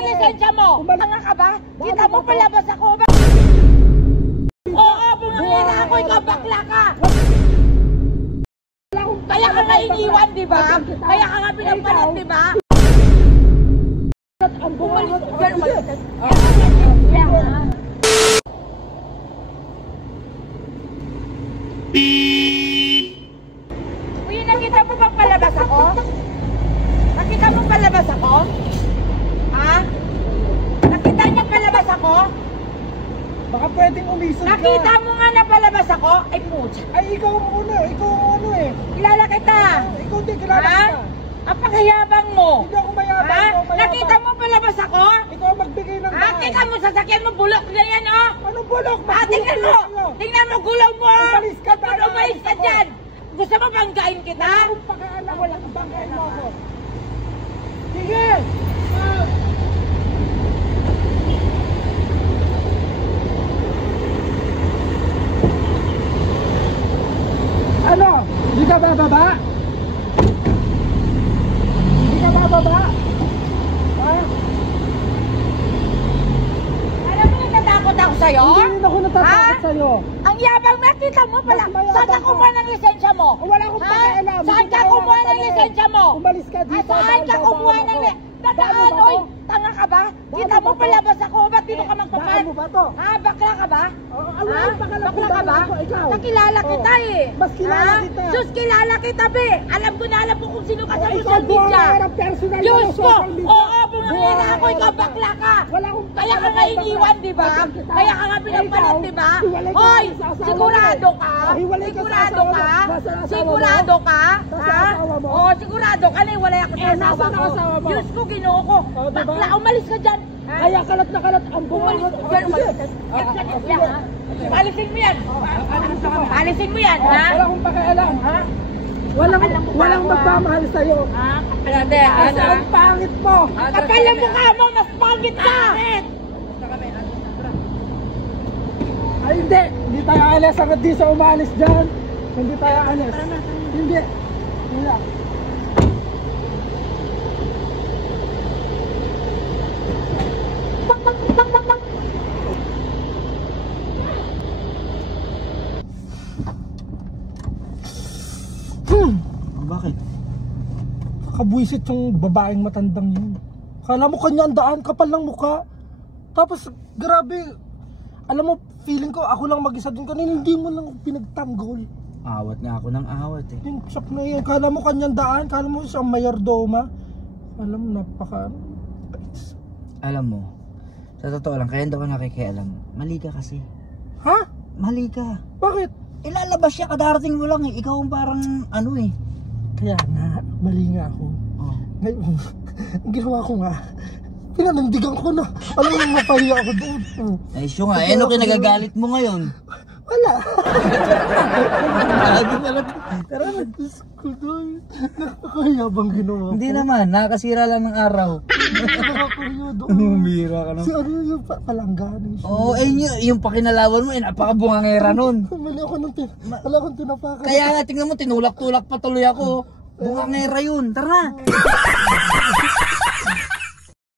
ng lisensya mo. Tanga ka ba? Kita mo palabas ako ba? Oo, bumangina ako, ikaw bakla ka. Kaya ka nga iniwan, di ba? Kaya ka nga pinapalit, di ba? Umalis ka. Uy, nakita mo bang palabas ako? Nakita mo palabas ako? Ha? Nakita niya palabas ako? Baka pwedeng umisod ka. Nakita mo nga na palabas ako? Ay, pucha. Ay, ikaw ang una. Ikaw ang ano eh. Kilala kita. Ikaw din, kilala kita. Ang panghayabang mo. Hindi ako mayabang. Nakita mo palabas ako? Ikaw ang magbigay ng daan. Tingnan mo, sasakyan mo, bulok na yan, oh. Anong bulok? Tingnan mo. Tingnan mo, gulaw mo. Umalis ka tayo. Umalis ka dyan. Gusto mo banggain kita? Wala akong pakialam. Wala akong banggain mo ako. Sige. Ano? Hindi ka bababa? Hindi ka bababa? Ha? Alam mo natatakot ako sa'yo? Hindi rin ako natatakot sa'yo. Ang yabang nakita mo pala. Saan ka kumuha ng lisensya mo? Wala akong pakialam. Saan ka kumuha ng lisensya mo? Umalis ka dito. Saan ka kumuha ng lisensya? Dadaan, oy! Tanga ka ba? Kita mo palabas ako. Ba't dito ka magpapat? Daan mo ba to? Ha? Bakla ka ba? Bakla ka ba? Ikaw. Nakilala kita eh. Mas kilala kita. Sus, kilala kita be. Alam ko kung sino ka sa Ikaw social media. personal Diyos sa ko! social media. Oo, bumangina ako. Ikaw bakla ka. Kaya ka nga iniwan, di ba? Kaya ka nga pinapalit, di ba? Hoy! Sigurado ka? Sigurado ka? Sigurado ka? Ha? Oo, sigurado ka na iwalay ako sa asawa ko. Diyos ko, ginoo ko. Bakla, umalis ka dyan. Kaya kalat na kalat ang bumalit. Alisin mo yan. Alisin mo yan, ha? Wala akong pakialam. Walang magmamahal sa'yo. Ang pangit mo. Kapal ang mukha mo, mas pangit ka. Ay, hindi. Hindi tayo alis. Hanggang di sa umalis dyan. Hindi tayo alis. Hindi. Wala. Bakit? Kakabwisit yung babaeng matandang yun. Kala mo kanya ang daan, kapal ng mukha. Tapos, grabe. Alam mo, feeling ko ako lang mag-isa dun kanina. Hindi mo lang pinagtanggol. Awat nga ako ng awat eh. Yung chap na yun. Kala mo kanyang daan. Kala mo isang mayordoma. Alam mo, napaka... Alam mo, sa totoo lang, kaya hindi ako nakikialam. Mali ka kasi. Ha? Mali ka. Bakit? Ilalabas siya, kadarating mo lang eh. Ikaw ang parang ano eh. Kaya nga, mali nga ako. Oh. Ngayon, ang ginawa ko nga, pinanindigan ko na. Alam mo, mapahiya ako doon. Ay, siya nga. Eh, ano kinagagalit mo ngayon? Wala. Lagi na lang. Pero nag-miss ko doon. Nakakahiya bang ginawa ko? Hindi naman, nakakasira lang ng araw. Nakakahiya doon. Umira ka Si naman. ano yung palangganin siya. Oo, eh yung pakinalawan mo, eh, napakabungangera nun. Mali ako nung wala akong tinapakan. Kaya nga, tingnan mo, tinulak-tulak pa tuloy ako. Bungangera yun, tara na.